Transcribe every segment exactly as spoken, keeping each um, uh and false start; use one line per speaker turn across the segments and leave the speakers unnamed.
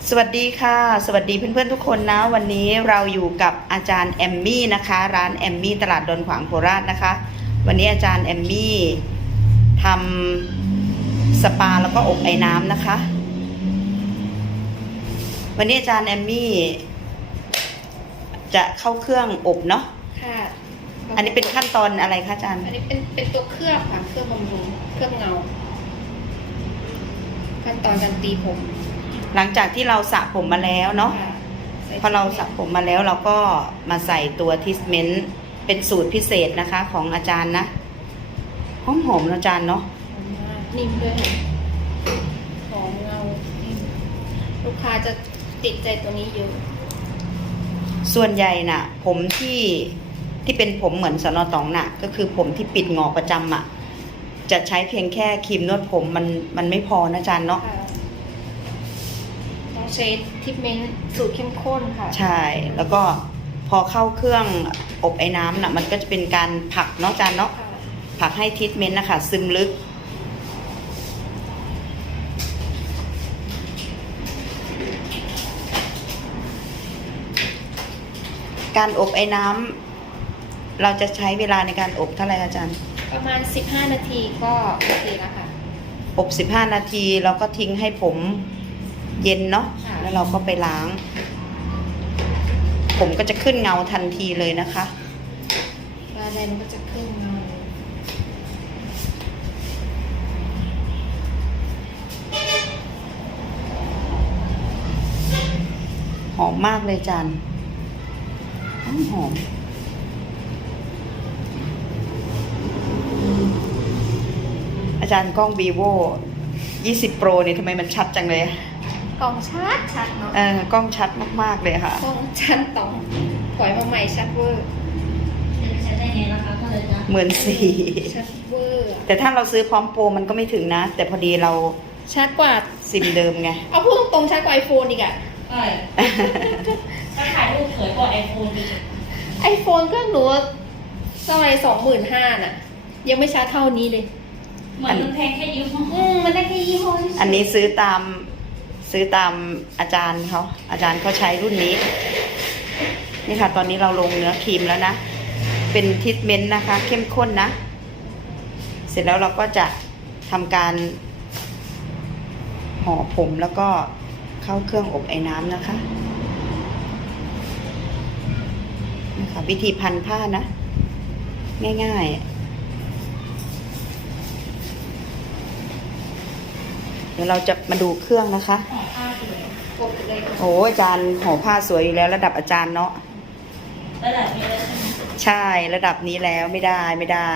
สวัสดีค่ะสวัสดีเพื่อนๆทุกคนนะวันนี้เราอยู่กับอาจารย์แอมมี่นะคะร้านแอมมี่ตลาดดอนขวางโคราชนะคะวันนี้อาจารย์แอมมี่ทำสปาแล้วก็อบไอ้น้ำนะคะวันนี้อาจารย์แอมมี่จะเข้าเครื่องอบเนาะ
ค่ะ
อันนี้เป็นขั้นตอนอะไรคะอาจารย์
อันนี้เป็นเป็นตัวเครื่องค่ะเครื่องบำรุงเครื่องเงาขั้นตอนการตีผม
หลังจากที่เราสระผมมาแล้วเนาะพอเราสระผมมาแล้วเราก็มาใส่ตัวทิสเมนต์เป็นสูตรพิเศษนะคะของอาจารย์นะหอมหอมอาจารย์เนาะ
นิ่มด้วยหอมเงาลูกค้าจะติดใจตัวนี้เยอะ
ส่วนใหญ่น่ะผมที่ที่เป็นผมเหมือนสนอตองน่ะก็คือผมที่ปิดงอกประจำอ่ะจะใช้เพียงแค่ครีมนวดผมมันมันไม่พอนะอาจารย์เนาะ
ต้องใช้ทรีทเมนต์สูตรเข้มข้นค่ะ
ใช่แล้วก็พอเข้าเครื่องอบไอ้น้ำน่ะมันก็จะเป็นการผักเนาะอาจารย์เนาะผักให้ทรีทเมนต์นะคะซึมลึกการอบไอ้น้ำเราจะใช้เวลาในการอบเท่าไหร่อาจารย์
ประมาณสิบห้านาทีก็โอเคแล้วค่ะ
อบสิบห้านาทีเราก็ทิ้งให้ผมเย็นเนาะแล้วเราก็ไปล้างผมก็จะขึ้นเงาทันทีเลยนะคะ
อะไรมันก็จะขึ้นเงา
หอมมากเลยจานหอมหอมอาจารย์กล้อง vivo ยี่สิบ pro นี่ทำไมมันชัดจังเลย
กล้องชัดชัดเนาะ
เออกล้องชัดมากๆเลยค่ะ
กล้องชัดต้องปล่อยมาใหม่ชัดเวอร์ชัดได้ไงล่ะคะก็เลยนะ
เหมือนสี
ชัดเวอร์
แต่ถ้าเราซื้อพร้อมโปรมันก็ไม่ถึงนะแต่พอดีเรา
ชัดกว่า
ซิมเดิมไง
เอาพูดตรงๆชัดกว่าไอโฟนอีกอะ
ใช่ถ้าถ่ายรูปสวยกว่าไอโฟนอีก
ไอโฟนก็หนูสมัยสองหมื่นห้าน่ะยังไม่ชัดเท่านี้เลย
เหมือนมันแพงแค่ยี่ห้อ
อืมมันได้แค่ยี่ห้อ
อันนี้ซื้อตามซื้อตามอาจารย์เขาอาจารย์เขาใช้รุ่นนี้นี่ค่ะตอนนี้เราลงเนื้อครีมแล้วนะเป็นทรีทเมนต์นะคะเข้มข้นนะเสร็จแล้วเราก็จะทำการห่อผมแล้วก็เข้าเครื่องอบไอ้น้ำนะคะนี่ค่ะวิธีพันผ้านะง่ายๆเดี๋ยวเราจะมาดูเครื่องนะคะโอ้อาจารย์ห่อผ้าสวยอยู่แล้วระดับอาจารย์เนาะ
ระดับนี้แล้ว
ใช่ระดับนี้แล้วไม่ได้ไม่ได้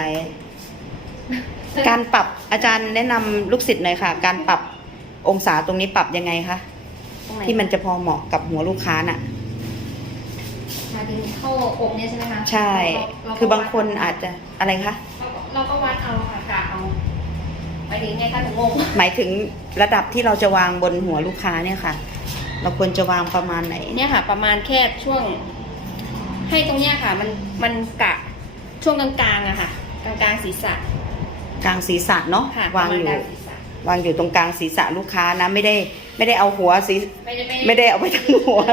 การปรับอาจารย์แนะนำลูกศิษย์หน่อยค่ะการปรับองศาตรงนี้ปรับยังไงคะที่มันจะพอเหมาะกับหัวลูกค้าน่ะ
มาถึงเข้าอบเนี่ยใช่ไหมคะ
ใช่คือบางคนอาจจะอะไรคะ
เราก็วัดเอาค่ะกะเอาหมายถึงไงคะถึงงง
หมายถึงระดับที่เราจะวางบนหัวลูกค้าเนี่ยค่ะเราควรจะวางประมาณไหน
เนี่ยค่ะประมาณแค่ช่วงให้ตรงเนี้ยค่ะมันมันกะช่วงกลางๆอะค่ะกลางๆศีรษะ
กลางศีรษะเนาะวางอยู่วางอยู่ตรงกลางศีรษะลูกค้านะไม่ได้ไม่ได้เอาหัวศีรไม่ได้เอาไปทั้งหัว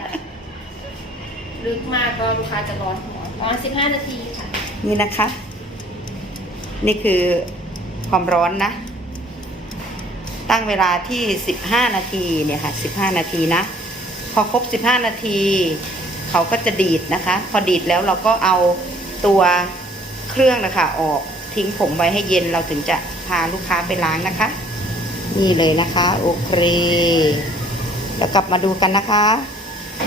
ลึกมากก็ลูกค้าจะร้อนหัวประมาณสิบห้านาทีค่ะ
นี่นะคะนี่คือความร้อนนะตั้งเวลาที่สิบห้านาทีเนี่ยค่ะสิบห้านาทีนะพอครบสิบห้านาทีเขาก็จะดีดนะคะพอดีดแล้วเราก็เอาตัวเครื่องนะคะออกทิ้งผมไว้ให้เย็นเราถึงจะพาลูกค้าไปล้างนะคะนี่เลยนะคะโอเคแล้วกลับมาดูกันนะคะ